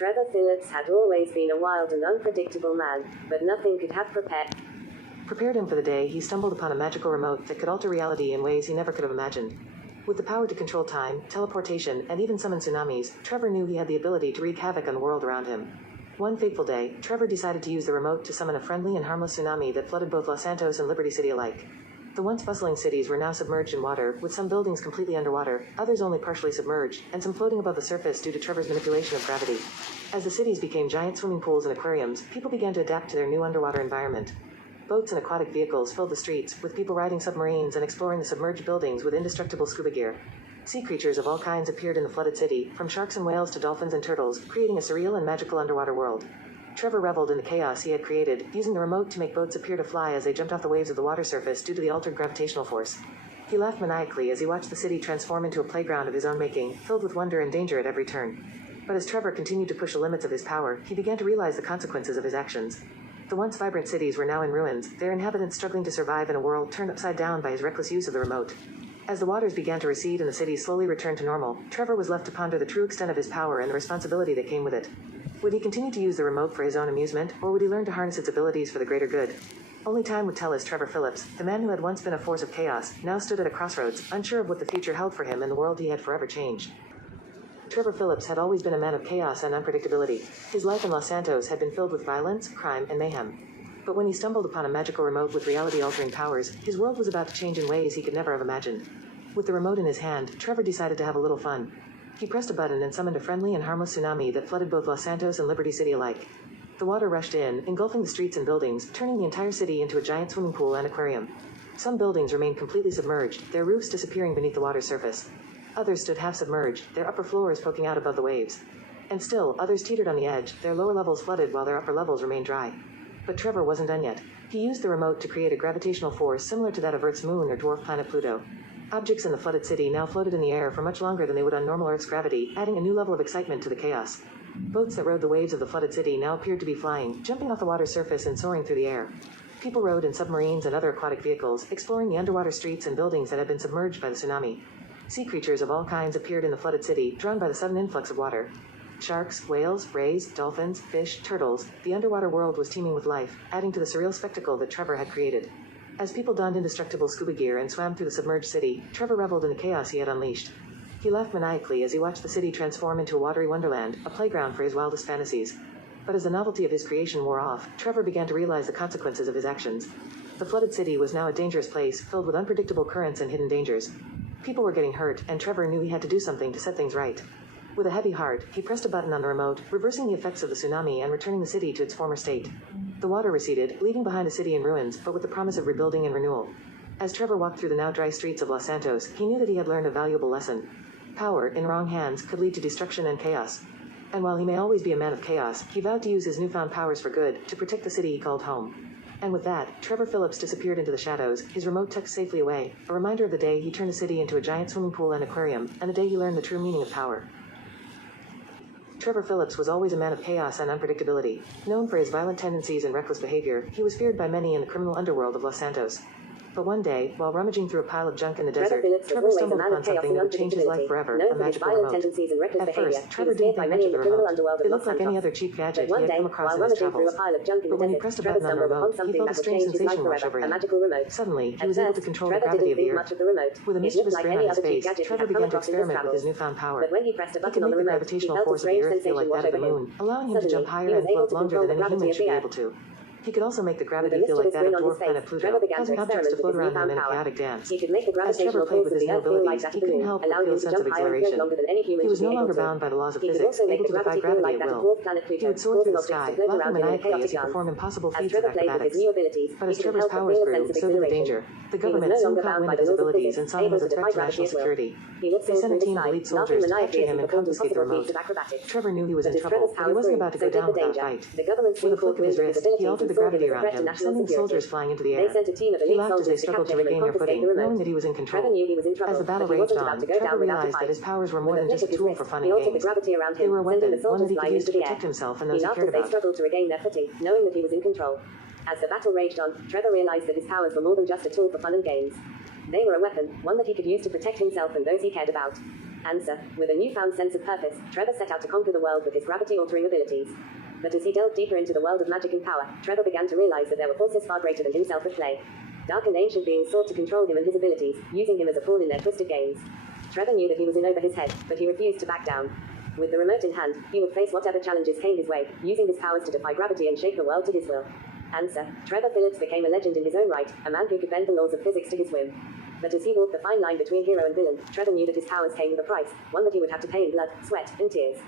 Trevor Philips had always been a wild and unpredictable man, but nothing could have prepared him for the day he stumbled upon a magical remote that could alter reality in ways he never could have imagined. With the power to control time, teleportation, and even summon tsunamis, Trevor knew he had the ability to wreak havoc on the world around him. One fateful day, Trevor decided to use the remote to summon a friendly and harmless tsunami that flooded both Los Santos and Liberty City alike. The once bustling cities were now submerged in water, with some buildings completely underwater, others only partially submerged, and some floating above the surface due to Trevor's manipulation of gravity. As the cities became giant swimming pools and aquariums, people began to adapt to their new underwater environment. Boats and aquatic vehicles filled the streets, with people riding submarines and exploring the submerged buildings with indestructible scuba gear. Sea creatures of all kinds appeared in the flooded city, from sharks and whales to dolphins and turtles, creating a surreal and magical underwater world. Trevor reveled in the chaos he had created, using the remote to make boats appear to fly as they jumped off the waves of the water surface due to the altered gravitational force. He laughed maniacally as he watched the city transform into a playground of his own making, filled with wonder and danger at every turn. But as Trevor continued to push the limits of his power, he began to realize the consequences of his actions. The once vibrant cities were now in ruins, their inhabitants struggling to survive in a world turned upside down by his reckless use of the remote. As the waters began to recede and the cities slowly returned to normal, Trevor was left to ponder the true extent of his power and the responsibility that came with it. Would he continue to use the remote for his own amusement, or would he learn to harness its abilities for the greater good? Only time would tell as Trevor Philips, the man who had once been a force of chaos, now stood at a crossroads, unsure of what the future held for him and the world he had forever changed. Trevor Philips had always been a man of chaos and unpredictability. His life in Los Santos had been filled with violence, crime, and mayhem. But when he stumbled upon a magical remote with reality-altering powers, his world was about to change in ways he could never have imagined. With the remote in his hand, Trevor decided to have a little fun. He pressed a button and summoned a friendly and harmless tsunami that flooded both Los Santos and Liberty City alike. The water rushed in, engulfing the streets and buildings, turning the entire city into a giant swimming pool and aquarium. Some buildings remained completely submerged, their roofs disappearing beneath the water's surface. Others stood half submerged, their upper floors poking out above the waves. And still, others teetered on the edge, their lower levels flooded while their upper levels remained dry. But Trevor wasn't done yet. He used the remote to create a gravitational force similar to that of Earth's moon or dwarf planet Pluto. Objects in the flooded city now floated in the air for much longer than they would on normal Earth's gravity, adding a new level of excitement to the chaos. Boats that rode the waves of the flooded city now appeared to be flying, jumping off the water's surface and soaring through the air. People rode in submarines and other aquatic vehicles, exploring the underwater streets and buildings that had been submerged by the tsunami. Sea creatures of all kinds appeared in the flooded city, drawn by the sudden influx of water. Sharks, whales, rays, dolphins, fish, turtles, the underwater world was teeming with life, adding to the surreal spectacle that Trevor had created. As people donned indestructible scuba gear and swam through the submerged city, Trevor reveled in the chaos he had unleashed. He laughed maniacally as he watched the city transform into a watery wonderland, a playground for his wildest fantasies. But as the novelty of his creation wore off, Trevor began to realize the consequences of his actions. The flooded city was now a dangerous place, filled with unpredictable currents and hidden dangers. People were getting hurt, and Trevor knew he had to do something to set things right. With a heavy heart, he pressed a button on the remote, reversing the effects of the tsunami and returning the city to its former state. The water receded, leaving behind a city in ruins, but with the promise of rebuilding and renewal. As Trevor walked through the now dry streets of Los Santos, he knew that he had learned a valuable lesson. Power, in wrong hands, could lead to destruction and chaos. And while he may always be a man of chaos, he vowed to use his newfound powers for good, to protect the city he called home. And with that, Trevor Philips disappeared into the shadows, his remote tucked safely away, a reminder of the day he turned the city into a giant swimming pool and aquarium, and the day he learned the true meaning of power. Trevor Philips was always a man of chaos and unpredictability. Known for his violent tendencies and reckless behavior, he was feared by many in the criminal underworld of Los Santos. But one day, while rummaging through a pile of junk in the desert, Trevor stumbled upon something that would change his life forever, a magical remote. At first, Trevor didn't think much of the remote. It looked like any other cheap gadget he had come across in his travels. But when he pressed a button on the remote, he felt a strange sensation wash over him. Suddenly, he was able to control the gravity of the Earth. With a mischievous grin on his face, Trevor began to experiment with his newfound power. He could make the gravitational force of the Earth feel like that of the moon, allowing him to jump higher and float longer than any human should be able to. He could also make the gravity feel like that of dwarf planet Pluto, causing objects to float around him in a chaotic dance. As Trevor played with his new abilities, he couldn't help but feel a sense of exhilaration. He was no longer bound by the laws of physics, able to defy gravity at will. He would soar through the sky, laughing maniacally as he performed impossible feats of acrobatics. But as Trevor's powers grew, so did the danger. The government soon caught wind of his abilities and saw him as a threat to national security. They sent a team of elite soldiers to capture him and confiscate the remote. Trevor knew he was in trouble, but he wasn't about to go down without a fight. With a flick of his wrist, he altered the gravity around him, sending soldiers flying into the air. He laughed as they struggled to regain their footing, knowing that he was in control. As the battle raged on, Trevor realized that his powers were more than just a tool for fun and games. They were a weapon, one that he could use to protect himself and those he cared about. They struggled to regain their footing, knowing that he was in control. As the battle raged on, Trevor realized that his powers were more than just a tool for fun and games. They were a weapon, one that he could use to protect himself and those he cared about. Answer. With a newfound sense of purpose, Trevor set out to conquer the world with his gravity-altering abilities. But as he delved deeper into the world of magic and power, Trevor began to realize that there were forces far greater than himself at play. Dark and ancient beings sought to control him and his abilities, using him as a pawn in their twisted games. Trevor knew that he was in over his head, but he refused to back down. With the remote in hand, he would face whatever challenges came his way, using his powers to defy gravity and shape the world to his will. Answer. Trevor Philips became a legend in his own right, a man who could bend the laws of physics to his whim. But as he walked the fine line between hero and villain, Trevor knew that his powers came with a price, one that he would have to pay in blood, sweat, and tears.